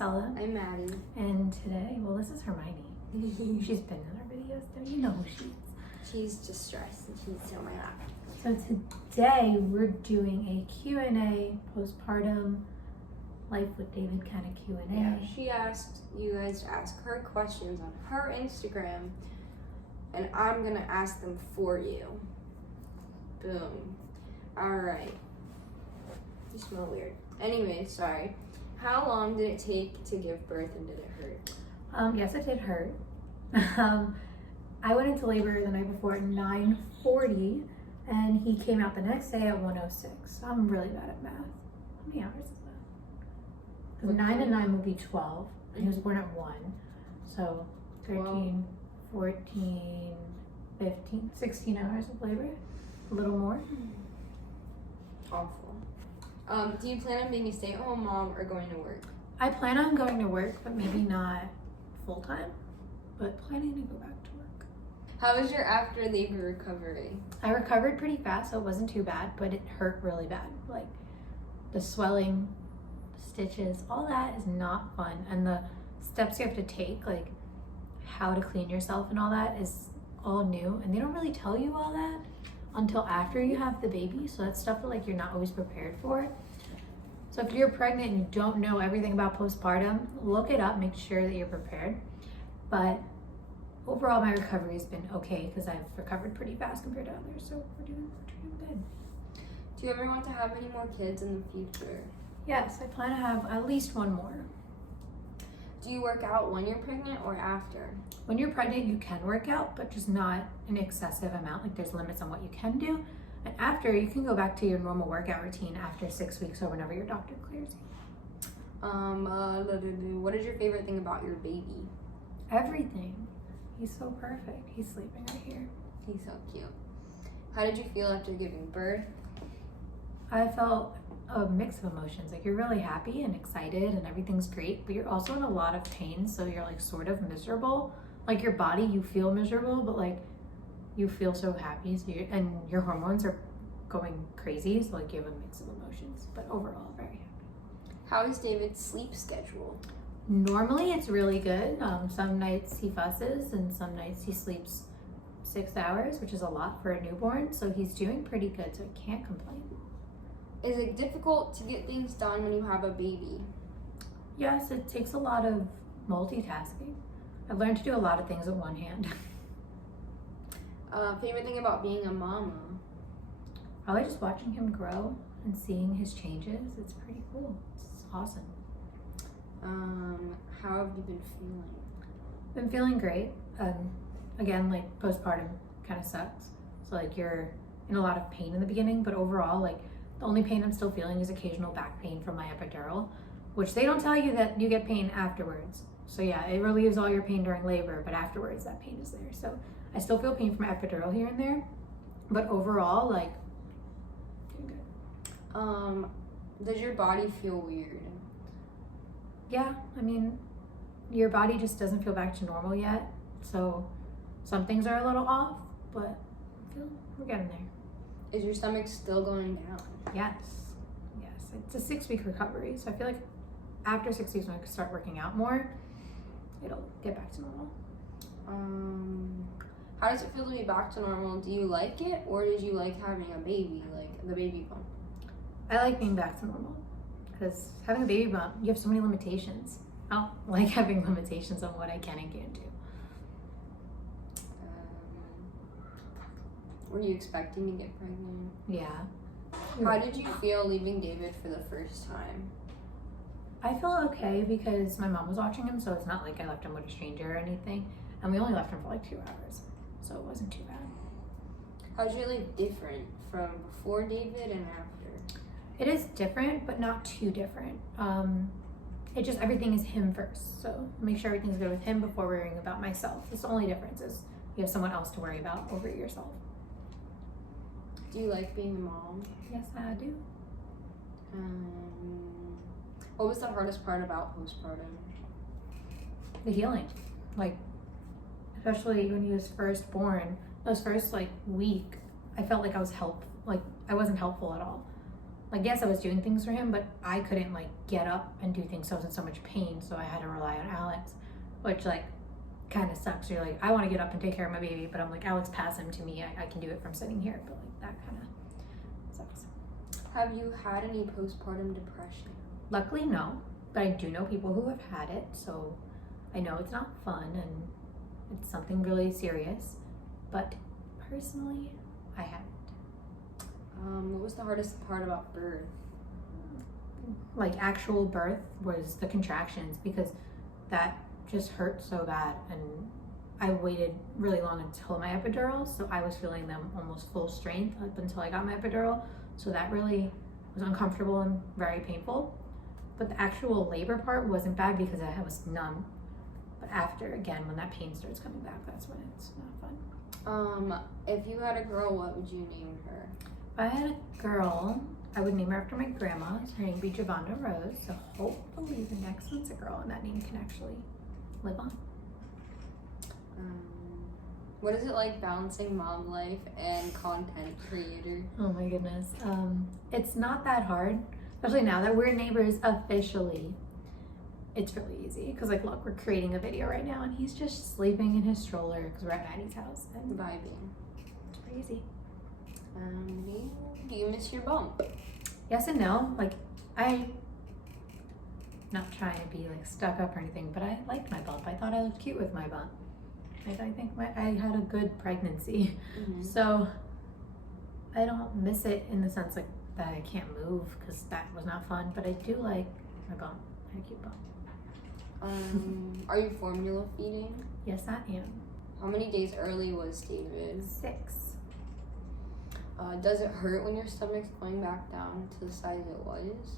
Marcella. I'm Maddie. And today, well, this is Hermione. She's been in our videos, though. You know who she is. She's just stressed and she's still my lap. So today, we're doing a Q&A, postpartum, life with David kind of Q&A. Yeah, she asked you guys to ask her questions on her Instagram, and I'm gonna ask them for you. Boom. Alright. You smell weird. Anyway, sorry. How long did it take to give birth and did it hurt? Yes, it did hurt. I went into labor the night before at 9:40, and he came out the next day at 1:06. I'm really bad at math. How many hours is that? Because 9 and 9 would be 12, and he was born at 1. So 13, 14, 15, 16 hours of labor. A little more. Awful. Do you plan on being a stay-at-home mom or going to work? I plan on going to work, but maybe not full-time, but planning to go back to work. How was your after-labor recovery? I recovered pretty fast, so it wasn't too bad, but it hurt really bad. Like the swelling, stitches, all that is not fun. And the steps you have to take, like how to clean yourself and all that, is all new. And they don't really tell you all that until after you have the baby. So that's stuff that like you're not always prepared for. So if you're pregnant and you don't know everything about postpartum, look it up, make sure that you're prepared. But overall, my recovery has been okay because I've recovered pretty fast compared to others. So we're doing good. Do you ever want to have any more kids in the future? Yes, I plan to have at least one more. Do you work out when you're pregnant or after? When you're pregnant, you can work out, but just not an excessive amount. Like there's limits on what you can do. And after, you can go back to your normal workout routine after 6 weeks or whenever your doctor clears you. What is your favorite thing about your baby? Everything. He's so perfect. He's sleeping right here. He's so cute. How did you feel after giving birth? I felt a mix of emotions. Like you're really happy and excited and everything's great, but you're also in a lot of pain, so you're like sort of miserable. Like your body, you feel miserable, but like you feel so happy, so and your hormones are going crazy, so like you have a mix of emotions, but overall very happy. How is David's sleep schedule? Normally it's really good. Some nights he fusses and some nights he sleeps 6 hours, which is a lot for a newborn, so he's doing pretty good, so I can't complain. Is it difficult to get things done when you have a baby? Yes, it takes a lot of multitasking. I've learned to do a lot of things with one hand. Favorite thing about being a mama? Probably just watching him grow and seeing his changes. It's pretty cool. It's awesome. How have you been feeling? Been feeling great. Again, like postpartum kind of sucks. So like you're in a lot of pain in the beginning, but overall, like the only pain I'm still feeling is occasional back pain from my epidural, which they don't tell you that you get pain afterwards. So yeah, it relieves all your pain during labor, but afterwards that pain is there. So I still feel pain from my epidural here and there, but overall, like, doing good. Does your body feel weird? Yeah, I mean, your body just doesn't feel back to normal yet. So some things are a little off, but I feel we're getting there. Is your stomach still going down? Yes. It's a 6-week recovery. So I feel like after 6 weeks, when I start working out more, it'll get back to normal. How does it feel to be back to normal? Do you like it, or did you like having a baby, like the baby bump? I like being back to normal because having a baby bump, you have so many limitations. I don't like having limitations on what I can and can't do. Were you expecting to get pregnant? Yeah. How did you feel leaving David for the first time? I felt okay because my mom was watching him, so it's not like I left him with a stranger or anything. And we only left him for like 2 hours, so it wasn't too bad. How's your life different from before David and after? It is different, but not too different. It just, everything is him first. So make sure everything's good with him before worrying about myself. That's the only difference, is you have someone else to worry about over yourself. Do you like being a mom? Yes, I do. What was the hardest part about postpartum? The healing. Like, especially when he was first born, those first like week, I felt like I wasn't helpful at all. like, yes, I was doing things for him, but I couldn't like get up and do things. So I was in so much pain, so I had to rely on Alex, which like kind of sucks. You're like, I want to get up and take care of my baby, but I'm like, Alex, pass him to me. I can do it from sitting here, but like that kind of sucks. Have you had any postpartum depression? Luckily, no, but I do know people who have had it, so I know it's not fun and it's something really serious, but personally, I haven't. What was the hardest part about birth? Like actual birth was the contractions, because that just hurt so bad, and I waited really long until my epidural, so I was feeling them almost full strength up until I got my epidural, so that really was uncomfortable and very painful. But the actual labor part wasn't bad because I was numb. But after, again, when that pain starts coming back, that's when it's not fun. If you had a girl, what would you name her? If I had a girl, I would name her after my grandma. Her name would be Giovanna Rose. So hopefully the next one's a girl and that name can actually live on. What is it like balancing mom life and content creator? Oh my goodness. It's not that hard, especially now that we're neighbors officially. It's really easy because, like, look, we're creating a video right now and he's just sleeping in his stroller because we're at Maddie's house and Vibing. it's pretty easy. Do you miss your bump? Yes and no. Like, I'm not trying to be like stuck up or anything, but I liked my bump. I thought I looked cute with my bump. I think I had a good pregnancy, so I don't miss it in the sense like that I can't move because that was not fun. But I do like my bump. I had a cute bump. Are you formula feeding? Yes, I am. How many days early was David? 6. Does it hurt when your stomach's going back down to the size it was?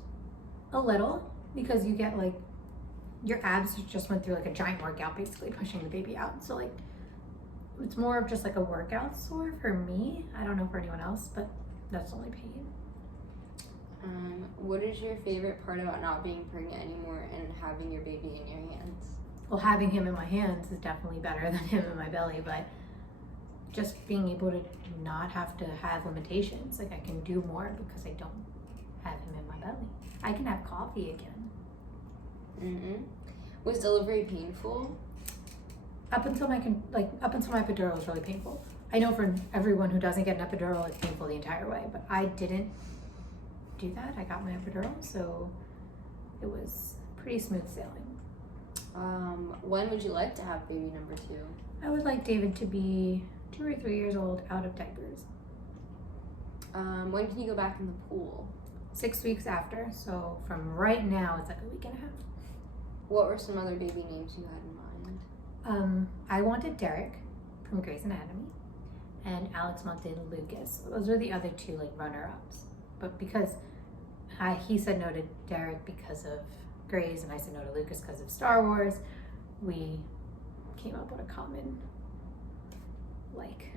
A little, because you get like your abs just went through like a giant workout, basically pushing the baby out. So like it's more of just like a workout sore for me. I don't know for anyone else, but that's only pain. What is your favorite part about not being pregnant anymore and having your baby in your hands? Well, having him in my hands is definitely better than him in my belly, but just being able to not have to have limitations. Like I can do more because I don't have him in my belly. I can have coffee again. Was delivery painful? Up until my epidural was really painful. I know for everyone who doesn't get an epidural, it's painful the entire way, but I didn't do that. I got my epidural, so it was pretty smooth sailing. When would you like to have baby number 2? I would like David to be 2 or 3 years old, out of diapers. When can you go back in the pool? 6 weeks after, so from right now, it's like a week and a half. What were some other baby names you had in mind? I wanted Derek from Grey's Anatomy, and Alex wanted Lucas. Those are the other 2 like runner-ups. But because he said no to Derek because of Grey's, and I said no to Lucas because of Star Wars, we came up with a common like.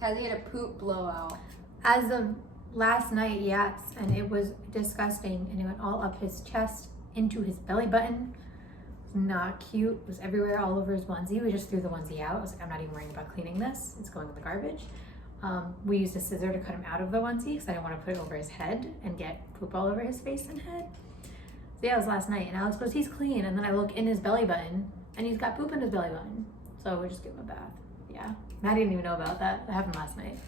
Has he had a poop blowout? As of last night, yes, and it was disgusting, and it went all up his chest into his belly button. It was not cute. It was everywhere, all over his onesie. We just threw the onesie out. I was like, I'm not even worrying about cleaning this. It's going in the garbage. We used a scissor to cut him out of the onesie because I didn't want to put it over his head and get poop all over his face and head. So yeah, it was last night, and Alex goes, he's clean, and then I look in his belly button, and he's got poop in his belly button. So we just give him a bath. Yeah, Matt didn't even know about that. That happened last night.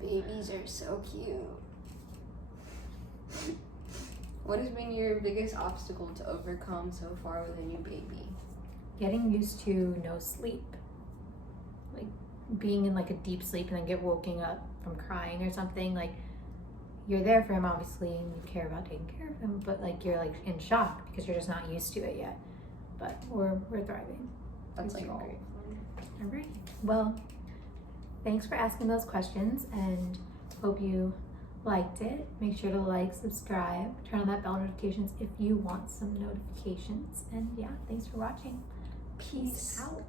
Babies are so cute. What has been your biggest obstacle to overcome so far with a new baby? Getting used to no sleep. Like being in like a deep sleep and then get woken up from crying or something. Like you're there for him obviously and you care about taking care of him, but like you're like in shock because you're just not used to it yet. But we're thriving. That's like all. Great. All right. Well, thanks for asking those questions and hope you liked it. Make sure to like, subscribe, turn on that bell notifications if you want some notifications. And yeah, thanks for watching. Peace out.